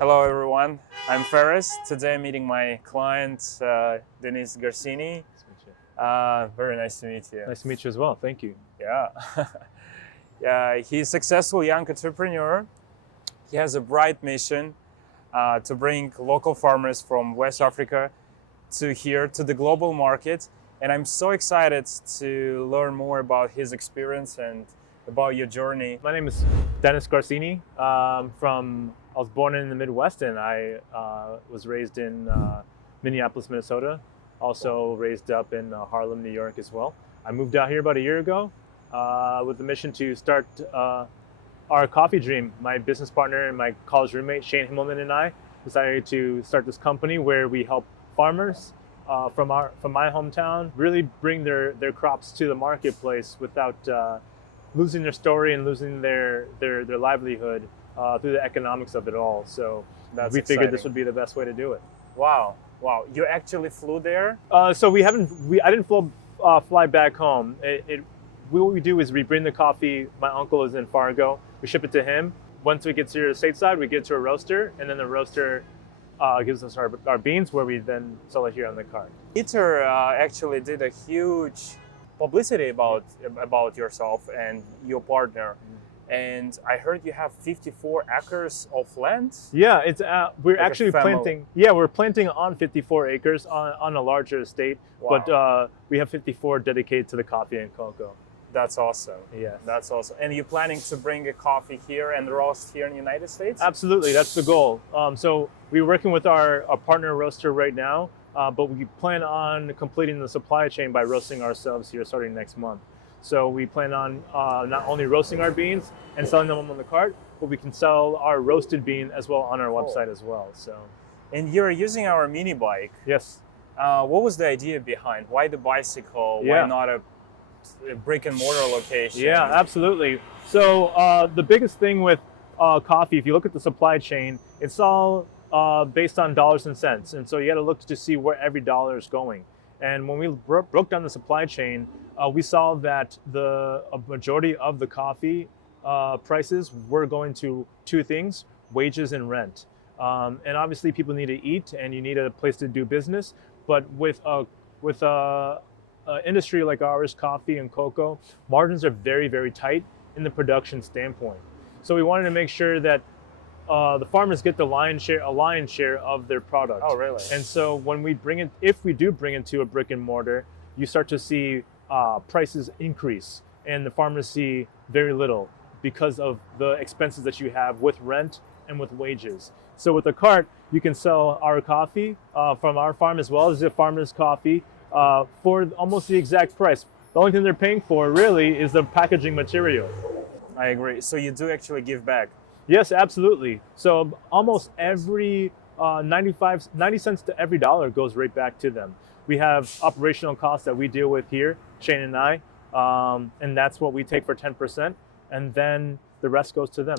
Hello everyone, I'm Feras. Today I'm meeting my client, Dennis Garsinii. Nice to meet you. Very nice to meet you. Nice to meet you as well. Thank you. Yeah. Yeah, he's a successful young entrepreneur. He has a bright mission to bring local farmers from West Africa to here, to the global market. And I'm so excited to learn more about his experience and about your journey. My name is Dennis Garsinii. I was born in the Midwest, and I was raised in Minneapolis, Minnesota. Also raised up in Harlem, New York as well. I moved out here about a year ago with the mission to start our coffee dream. My business partner and my college roommate, Shane Himmelman, and I decided to start this company where we help farmers from my hometown really bring their crops to the marketplace without losing their story and losing their livelihood through the economics of it all. So we figured this would be the best way to do it. Wow. You actually flew there? So I didn't fly back home. What we do is we bring the coffee. My uncle is in Fargo. We ship it to him. Once it gets here stateside, we get it to a roaster, and then the roaster gives us our beans, where we then sell it here on the cart. Peter actually did a huge publicity about yourself and your partner. And I heard you have 54 acres of land. Yeah, it's we're Like actually planting. Yeah, we're planting on 54 acres on a larger estate, Wow. but we have 54 dedicated to the coffee and cocoa. That's awesome. Yes. That's awesome. And you're planning to bring a coffee here and roast here in the United States? Absolutely, that's the goal. So we're working with our partner roaster right now, but we plan on completing the supply chain by roasting ourselves here starting next month. So we plan on not only roasting our beans and selling them on the cart, but we can sell our roasted bean as well on our website as well. So, And you're using our mini bike. yes. What was the idea behind? Why the bicycle? Yeah. Why not a brick and mortar location? Yeah, absolutely. So the biggest thing with coffee, if you look at the supply chain, it's all based on dollars and cents. And so you got to look to see where every dollar is going. And when we broke down the supply chain, we saw that a majority of the coffee prices were going to two things: wages and rent. And obviously, people need to eat, and you need a place to do business. But with a industry like ours, coffee and cocoa, margins are very, very tight in the production standpoint. So we wanted to make sure that the farmers get a lion's share of their product. Oh, really? And so when if we do bring it to a brick and mortar, you start to see prices increase, and the farmers see very little because of the expenses that you have with rent and with wages. So with a cart, you can sell our coffee from our farm as well as the farmer's coffee for almost the exact price. The only thing they're paying for really is the packaging material. I agree. So you do actually give back. Yes, absolutely. So almost every 90 cents to every dollar goes right back to them. We have operational costs that we deal with here, Shane and I, and that's what we take for 10%, and then the rest goes to them.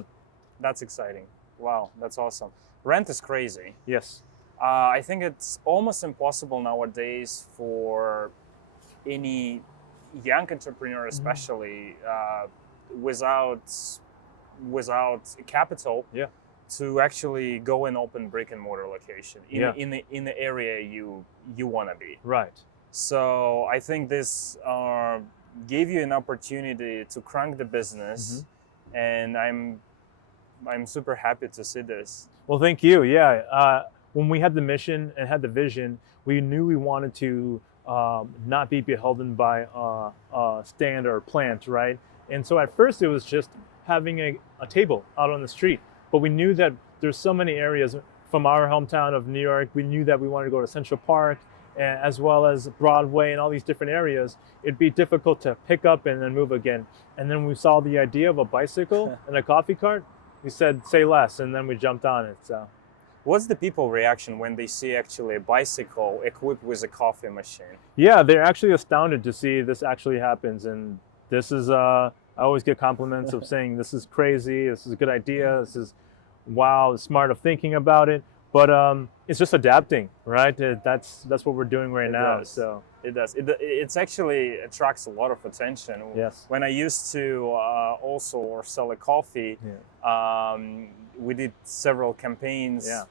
That's exciting. Wow, that's awesome. Rent is crazy. Yes. I think it's almost impossible nowadays for any young entrepreneur, especially without capital, Yeah. to actually go and open brick and mortar location Yeah. in the area you want to be. Right. So I think this gave you an opportunity to crank the business, and I'm super happy to see this. Well, thank you. Yeah. When we had the mission and had the vision, we knew we wanted to not be beholden by a stand or a plant, right? And so at first it was just having a table out on the street. But we knew that there's so many areas from our hometown of New York. We knew that we wanted to go to Central Park, as well as Broadway and all these different areas. It'd be difficult to pick up and then move again. And then we saw the idea of a bicycle and a coffee cart. We said, say less, and then we jumped on it. So, What's the people reaction when they see actually a bicycle equipped with a coffee machine? yeah, they're actually astounded to see this actually happens. And this is, I always get compliments of saying, this is crazy, this is a good idea, this is, wow, smart of thinking about it. But It's just adapting, right? That's what we're doing right now. does. So It does. It's actually attracts a lot of attention. yes, When I used to also sell a coffee, we did several campaigns Yeah.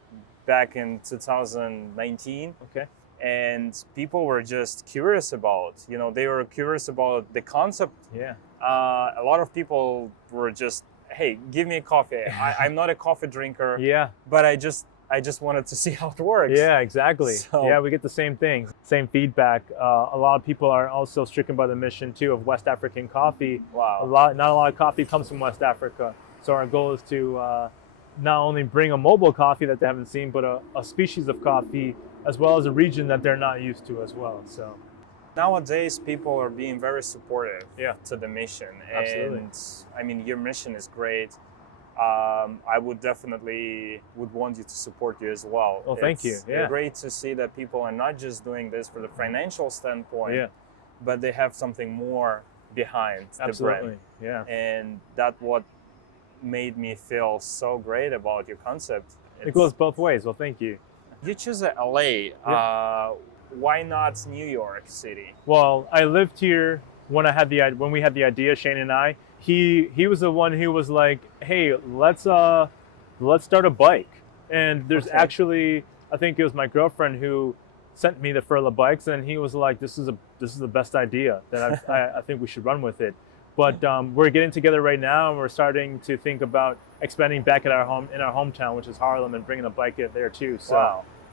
back in 2019, okay, and people were just curious about. They were curious about the concept. yeah, A lot of people were just, hey, give me a coffee. I'm not a coffee drinker, yeah. but I just wanted to see how it works. Yeah, exactly. So- Yeah, we get the same thing, same feedback. A lot of people are also stricken by the mission too of West African coffee. Wow. Not a lot of coffee comes from West Africa. So our goal is to not only bring a mobile coffee that they haven't seen, but a species of coffee as well as a region that they're not used to as well. So Nowadays, people are being very supportive Yeah. to the mission. Absolutely. And I mean, your mission is great. I would definitely want you to support you as well. Well, thank you. It's Yeah. great to see that people are not just doing this for the financial standpoint, yeah, but they have something more behind the absolutely. brand. Yeah. And that's what made me feel so great about your concept. It goes both ways. Well, thank you. You choose LA. Why not New York City? Well, I lived here when we had the idea, Shane and I. He was the one who was like, "Hey, let's start a bike." And there's Okay. actually, I think it was my girlfriend who sent me the Ferla bikes, and he was like, "This is the best idea that I think we should run with it." But we're getting together right now, and we're starting to think about expanding back in our hometown, which is Harlem, and bringing a bike there too. So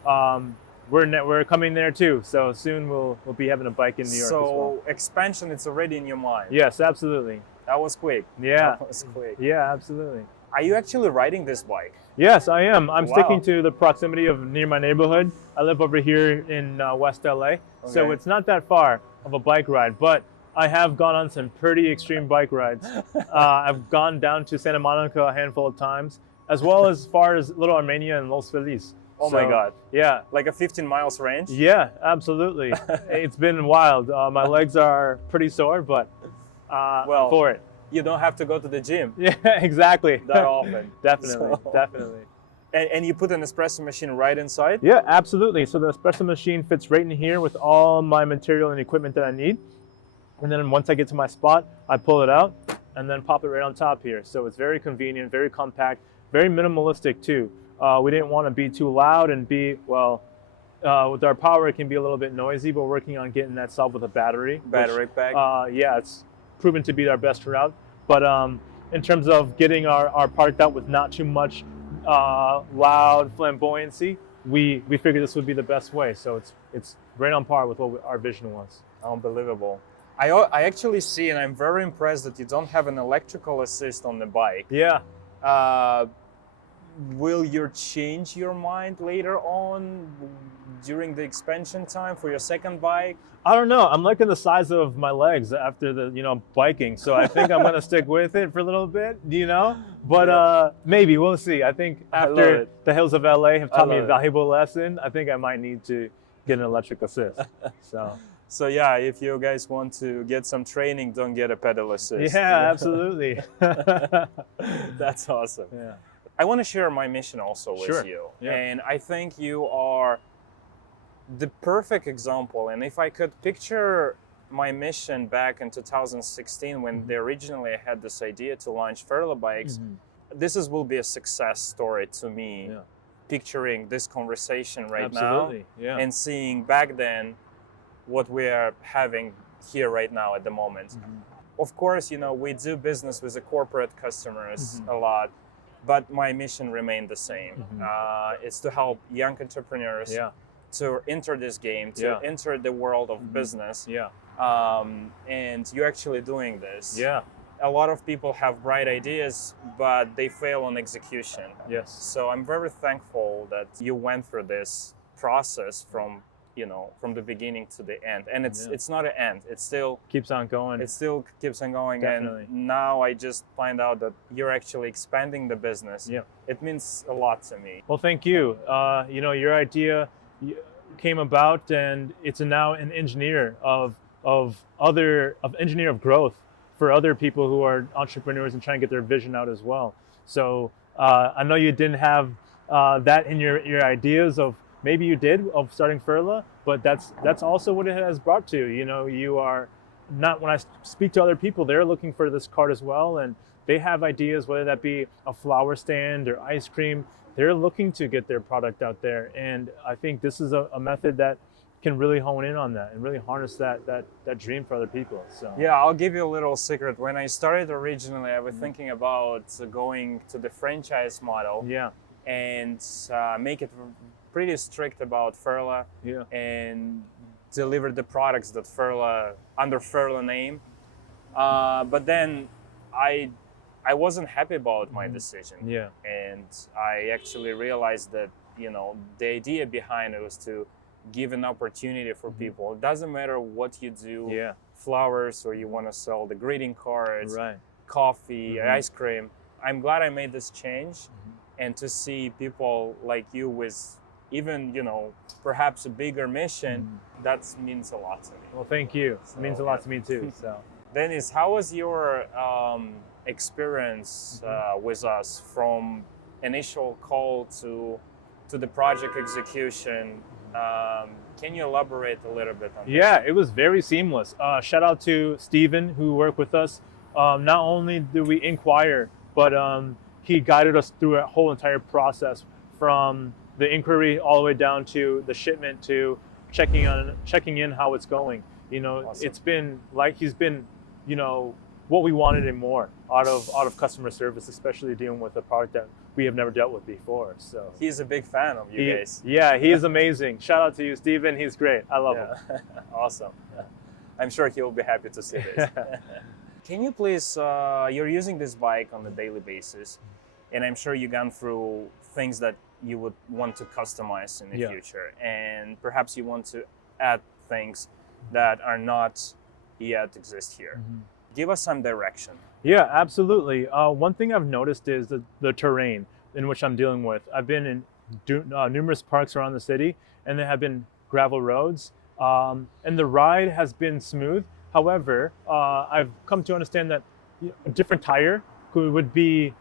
Wow. we're coming there too. So soon we'll be having a bike in New York as well. So expansion, it's already in your mind. Yes, absolutely. That was quick. Yeah, That was quick. yeah, absolutely. Are you actually riding this bike? Yes, I am. I'm Wow. sticking to the proximity of near my neighborhood. I live over here in West LA, so Okay. it's not that far of a bike ride. But I have gone on some pretty extreme bike rides. I've gone down to Santa Monica a handful of times, as well as far as Little Armenia and Los Feliz. Oh my God. Yeah, Like a 15 miles range? yeah, absolutely. It's been wild. My legs are pretty sore, but Well, I'm for it. You don't have to go to the gym Yeah, exactly. that often. Definitely, So- definitely. And you put an espresso machine right inside? Yeah, absolutely. So the espresso machine fits right in here with all my material and equipment that I need. And then once I get to my spot, I pull it out and then pop it right on top here. So it's very convenient, very compact, very minimalistic too. We didn't want to be too loud and with our power, it can be a little bit noisy, but we're working on getting that solved with a battery. Battery pack? Yeah, it's proven to be our best route. But in terms of getting our product out with not too much loud flamboyancy, we figured this would be the best way. So it's right on par with what our vision was. Unbelievable. I actually see, and I'm very impressed that you don't have an electrical assist on the bike. Yeah. Will you change your mind later on during the expansion time for your second bike? I don't know. I'm liking the size of my legs after the biking, so I think I'm gonna stick with it for a little bit, But Yeah. maybe we'll see. I think I love after it. the hills of LA have taught me a love it. valuable lesson, I think I might need to get an electric assist. So So yeah, if you guys want to get some training, don't get a pedal assist. yeah, absolutely. That's awesome. Yeah. I want to share my mission also with Sure. you. Yeah. And I think you are the perfect example. And if I could picture my mission back in 2016 when they originally had this idea to launch Ferla Bikes, will be a success story to me. Yeah. Picturing this conversation right Absolutely. now Yeah. and seeing back then what we are having here right now at the moment. Of course, we do business with the corporate customers a lot, but my mission remained the same. It's to help young entrepreneurs Yeah. to enter this game, to Yeah. enter the world of business. Yeah. And you're actually doing this. Yeah. A lot of people have bright ideas, but they fail on execution. Yes. So I'm very thankful that you went through this process from the beginning to the end. And it's not an end. It still Keeps on going. keeps on going. Definitely. And now I just find out that you're actually expanding the business. Yeah. It means a lot to me. Well, thank you. Your idea came about, and it's now an engineer of engineer of growth for other people who are entrepreneurs and trying to get their vision out as well. So I know you didn't have that in your ideas of maybe you did of starting Ferla, but that's also what it has brought to. You know, you are not, when I speak to other people, they're looking for this cart as well, and they have ideas, whether that be a flower stand or ice cream. They're looking to get their product out there, and I think this is a method that can really hone in on that and really harness that dream for other people. So Yeah, I'll give you a little secret. When I started originally, I was thinking about going to the franchise model. yeah, And make it pretty strict about Ferla yeah, and deliver the products that Ferla under Ferla name. But then I wasn't happy about my decision. yeah, And I actually realized that, the idea behind it was to give an opportunity for people. It doesn't matter what you do, yeah, flowers, or you want to sell the greeting cards, right, coffee, ice cream. I'm glad I made this change. And to see people like you with even, perhaps a bigger mission, that means a lot to me. Well, thank you. So, It means a lot to me too. So Dennis, how was your experience with us from initial call to the project execution? Can you elaborate a little bit on that? yeah, it was very seamless. Shout out to Steven who worked with us. Not only did we inquire, but he guided us through a whole entire process, from the inquiry all the way down to the shipment, to checking in how it's going. Awesome. It's been like he's been, what we wanted and more out of customer service, especially dealing with a product that we have never dealt with before. So He's a big fan of you guys. yeah, he is amazing. Shout out to you, Steven. He's great. I love him. Awesome. I'm sure he will be happy to see this. Can you please, you're using this bike on a daily basis, and I'm sure you've gone through things that you would want to customize in the future, and perhaps you want to add things that are not yet exist here. Give us some direction. Yeah, absolutely. One thing I've noticed is the terrain in which I'm dealing with. I've been in numerous parks around the city, and there have been gravel roads, and the ride has been smooth. However, I've come to understand that a different tire would be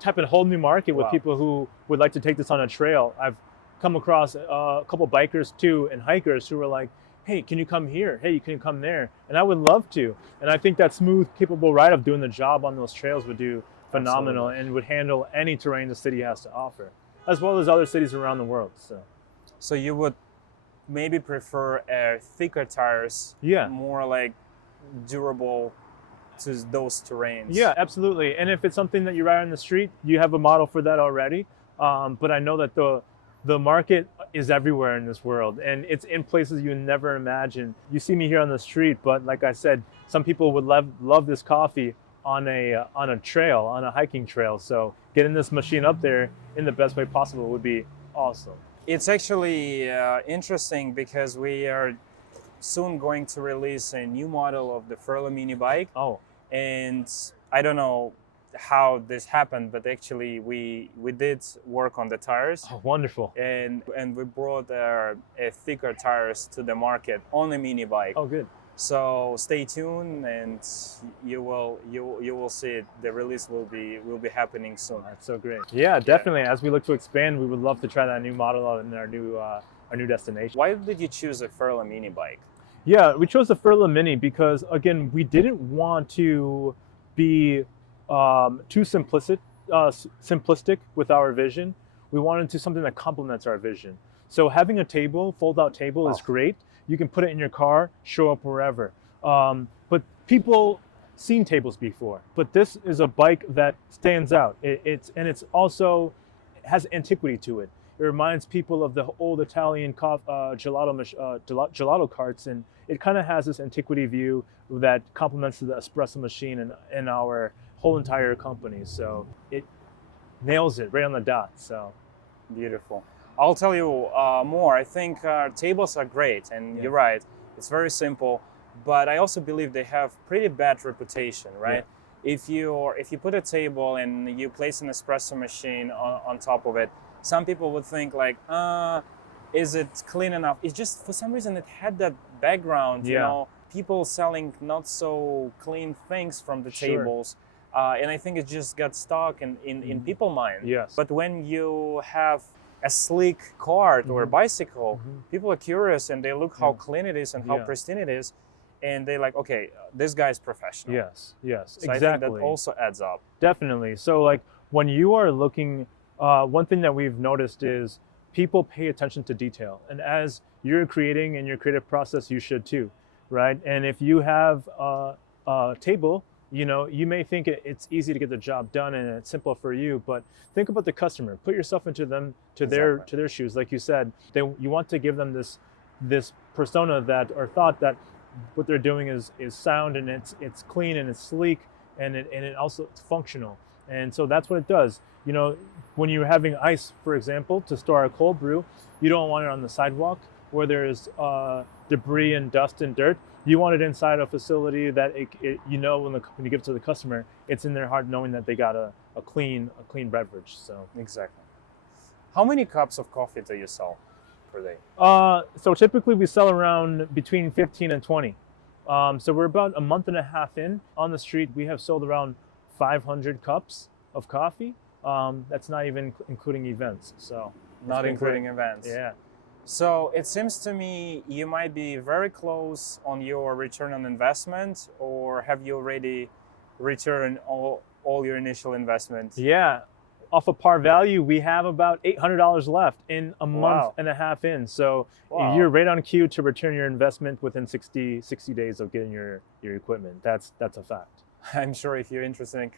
tap in a whole new market with people who would like to take this on a trail. I've come across a couple bikers too, and hikers who were like, hey, can you come here? Hey, you can come there. And I would love to. And I think that smooth, capable ride of doing the job on those trails would do phenomenal. Absolutely. And would handle any terrain the city has to offer, as well as other cities around the world. So you would maybe prefer thicker tires, more like durable to those terrains. Yeah, absolutely. And if it's something that you ride on the street, you have a model for that already. But I know that the market is everywhere in this world, and it's in places you never imagine. You see me here on the street, but like I said, some people would love this coffee on a trail, on a hiking trail. So getting this machine up there in the best way possible would be awesome. It's actually interesting because we are soon going to release a new model of the Ferla mini bike. Oh. And I don't know how this happened, but actually we did work on the tires. Oh, wonderful. And we brought thicker tires to the market on a mini bike. Oh, good. So stay tuned, and you will see it. The release will be happening soon. That's so great. Yeah, definitely. As we look to expand, we would love to try that new model out in our new destination. Why did you choose a Ferla mini bike? Yeah, we chose the Ferla Mini because, again, we didn't want to be too simplistic with our vision. We wanted to something that complements our vision. So having a fold-out table is great. You can put it in your car, show up wherever. But people seen tables before. But this is a bike that stands out. It's also has antiquity to it. It reminds people of the old Italian gelato carts, and it kind of has this antiquity view that complements the espresso machine and our whole entire company. So it nails it right on the dot. So beautiful. I'll tell you more. I think tables are great, and you're right. It's very simple, but I also believe they have pretty bad reputation, right? Yeah. If you put a table and you place an espresso machine on top of it, some people would think like, is it clean enough? It's just, for some reason, it had that background, you know, people selling not so clean things from the tables. And I think it just got stuck in people's mind. Yes. But when you have a sleek cart or a Mhm. bicycle, Mhm. people are curious and they look how Yeah. clean it is and how Yeah. pristine it is, and they're like, okay, this guy's professional. Yes, yes, So I think exactly. that also adds up. Definitely. So like when you are looking, one thing that we've noticed is people pay attention to detail. And as you're creating in your creative process, you should too, right? And if you have a table, you know, you may think it's easy to get the job done and it's simple for you, but think about the customer. Put yourself into them, to Exactly. their shoes. Like you said, you want to give them this persona that, or thought that what they're doing is sound and it's clean and it's sleek and it also it's functional. And so that's what it does. You know, when you're having ice, for example, to store a cold brew, you don't want it on the sidewalk where there's debris and dust and dirt. You want it inside a facility that you know when you give it to the customer, it's in their heart knowing that they got a clean beverage. So Exactly. How many cups of coffee do you sell per day? so typically we sell around between 15 and 20. So we're about a month and a half in. On the street, we have sold around 500 cups of coffee. That's not even including events. So Not been including great. events. Yeah. So it seems to me you might be very close on your return on investment, or have you already returned all your initial investment? Yeah. Off of par value, we have about $800 left in a month Wow. and a half in. So Wow. you're right on cue to return your investment within 60 days of getting your equipment. That's a fact. I'm sure if you're interested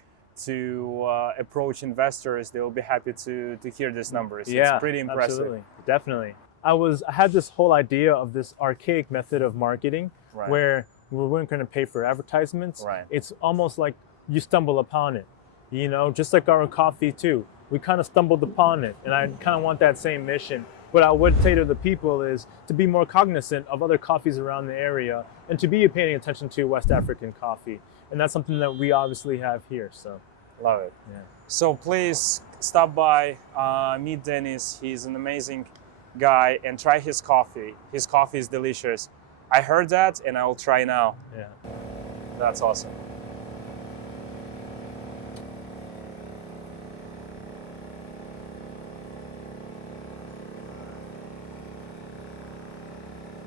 to approach investors, they will be happy to hear these numbers. Yeah, It's pretty impressive. Absolutely, definitely. I had this whole idea of this archaic method of marketing Right. where we weren't going to pay for advertisements. Right. It's almost like you stumble upon it, you know, just like our coffee too. We kind of stumbled upon it, and I kind of want that same mission. What I would say to the people is to be more cognizant of other coffees around the area and to be paying attention to West African coffee. And that's something that we obviously have here. So, Love it. yeah. So please stop by, meet Dennis. He's an amazing guy, and try his coffee. His coffee is delicious. I heard that, and I will try now. Yeah. That's awesome.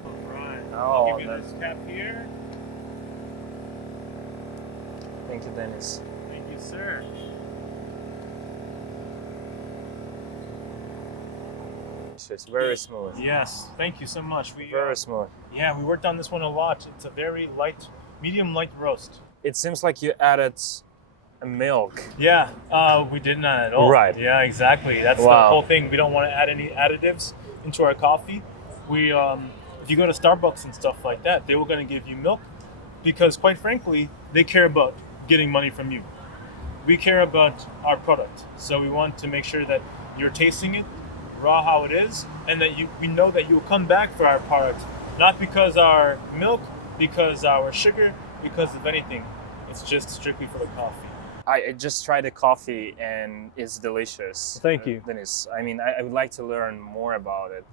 All right. Oh, I'll give you that's- this cap here. Thank you, Dennis. Thank you, sir. It's very smooth. Yes, thank you so much. Very smooth. Yeah, we worked on this one a lot. It's a very medium light roast. It seems like you added a milk. Yeah, we did not at all. Right. Yeah, exactly. That's the Wow. whole thing. We don't want to add any additives into our coffee. We, if you go to Starbucks and stuff like that, they were going to give you milk because, quite frankly, they care about getting money from you. We care about our product, so we want to make sure that you're tasting it raw how it is, and that we know that you will come back for our product, not because our milk, because our sugar, because of anything. It's just strictly for the coffee. I just tried the coffee and it's delicious. Thank you. Dennis. I mean, I would like to learn more about it.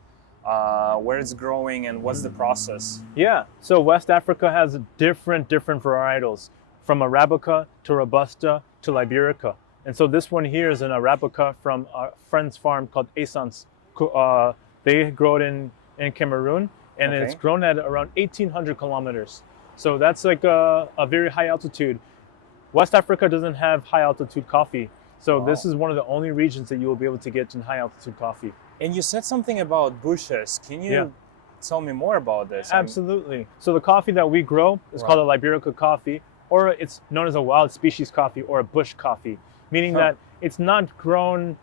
Where it's growing and what's the process. Yeah, so West Africa has different varietals, from Arabica to Robusta to Liberica. And so this one here is an Arabica from a friend's farm called Essence. They grow it in Cameroon, and Okay. it's grown at around 1,800 kilometers. So that's like a very high altitude. West Africa doesn't have high altitude coffee. So this Wow. is one of the only regions that you will be able to get in high altitude coffee. And you said something about bushes. Can you Yeah. tell me more about this? Absolutely. So the coffee that we grow is Right. called a Liberica coffee, or it's known as a wild species coffee or a bush coffee, meaning Huh. that it's not grown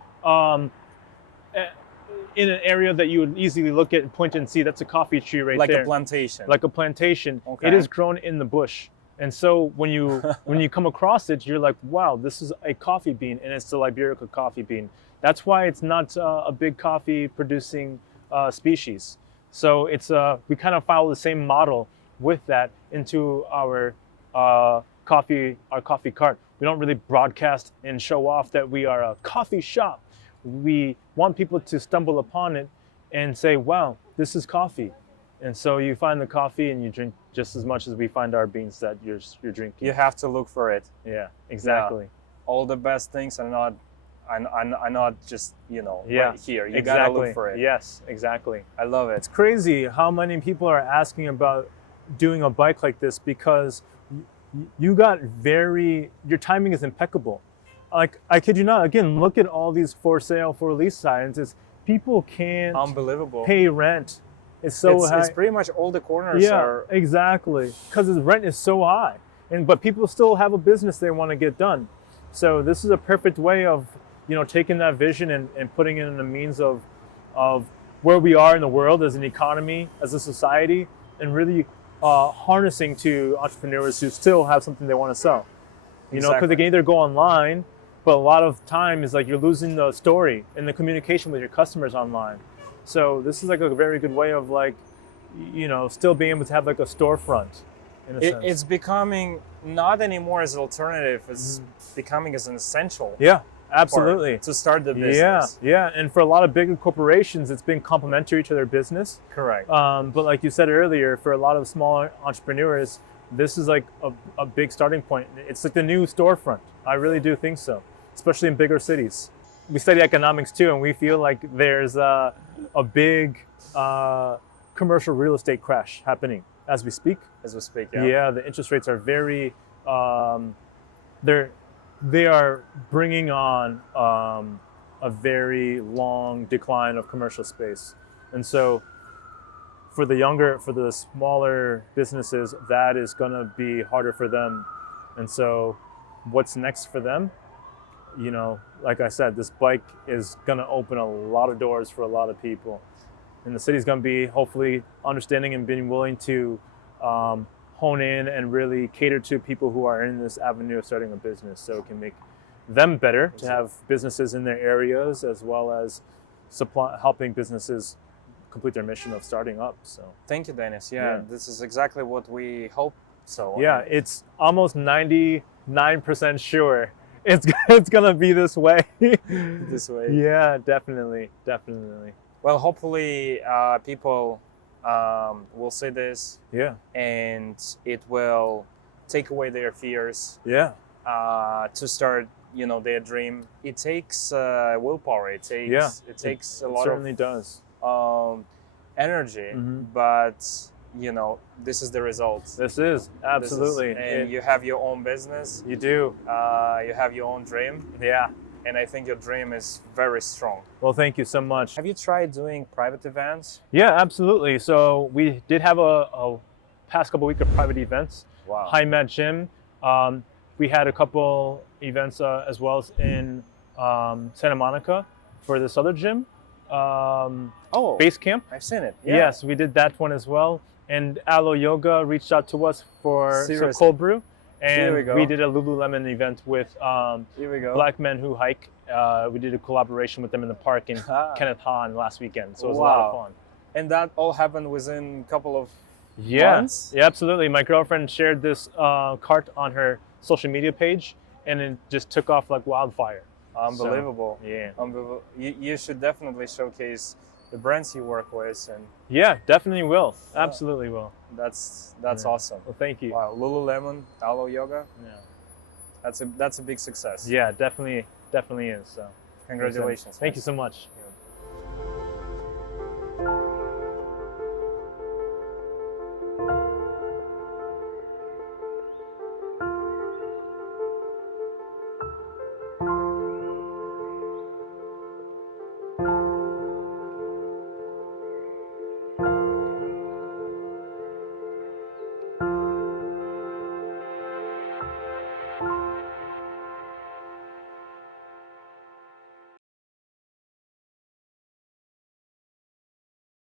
in an area that you would easily look at and point and see that's a coffee tree right Like there. a plantation. Like a plantation. Okay. It is grown in the bush. And so when you come across it, you're like, wow, this is a coffee bean, and it's the Liberica coffee bean. That's why it's not a big coffee producing species. So it's we kind of follow the same model with that into our coffee cart. We don't really broadcast and show off that we are a coffee shop. We want people to stumble upon it and say, wow, this is coffee. And so you find the coffee and you drink just as much as we find our beans that you're drinking. you have to look for it. Yeah, exactly. All the best things are not I'm not just, Yeah, right here. You exactly. gotta look for it. Yes, exactly. I love it. It's crazy how many people are asking about doing a bike like this because you got your timing is impeccable. Like, I kid you not, again, look at all these for sale, for lease signs. People can't Unbelievable. pay rent. It's so high. It's pretty much all the corners Yeah, are. exactly. Because the rent is so high. But people still have a business they want to get done. So this is a perfect way of, taking that vision and putting it in the means of where we are in the world as an economy, as a society, and really harnessing to entrepreneurs who still have something they want to sell. Because they can either go online, but a lot of time is like you're losing the story and the communication with your customers online. So this is like a very good way of still being able to have like a storefront. It's becoming not anymore as an alternative. It's becoming as an essential. Yeah, absolutely. To start the business. Yeah. And for a lot of bigger corporations, it's been complementary to their business. Correct. But like you said earlier, for a lot of smaller entrepreneurs, this is like a big starting point. It's like the new storefront. I really do think so, especially in bigger cities. We study economics too, and we feel like there's a big commercial real estate crash happening as we speak. As we speak, yeah. Yeah, the interest rates are very, they are bringing on a very long decline of commercial space. And so for the smaller businesses, that is gonna be harder for them. And so what's next for them? Like I said, this bike is gonna open a lot of doors for a lot of people. And the city's gonna be hopefully understanding and being willing to hone in and really cater to people who are in this avenue of starting a business, so it can make them better to have businesses in their areas, as well as helping businesses complete their mission of starting up. So thank you, Dennis. Yeah, this is exactly what we hope. So yeah, it's almost 99% sure it's gonna be this way. This way. Yeah, definitely. Well, hopefully people will see this. Yeah. And it will take away their fears. Yeah. To start, their dream. It takes willpower. It takes a lot of. Certainly does. Energy, but this is the result. This is absolutely. And you have your own business. You do. You have your own dream. Yeah. And I think your dream is very strong. Well, thank you so much. Have you tried doing private events? Yeah, absolutely. So we did have a past couple weeks of private events. Wow. High Mat Gym. We had a couple events as well as in Santa Monica for this other gym. Base Camp. I've seen it. Yeah. Yes, we did that one as well. And Aloe Yoga reached out to us for some cold brew. And we did a Lululemon event with Black Men Who Hike. We did a collaboration with them in the park in Kenneth Hahn last weekend. So it was a lot of fun. And that all happened within a couple of months? Yeah, absolutely. My girlfriend shared this cart on her social media page, and it just took off like wildfire. Unbelievable. So, yeah. Unbelievable. You should definitely showcase the brands you work with. And yeah, definitely will. Absolutely will. That's awesome. Well, thank you. Wow, Lululemon, Aloe Yoga. Yeah. That's a big success. Yeah, definitely is. So congratulations. Thank you so much.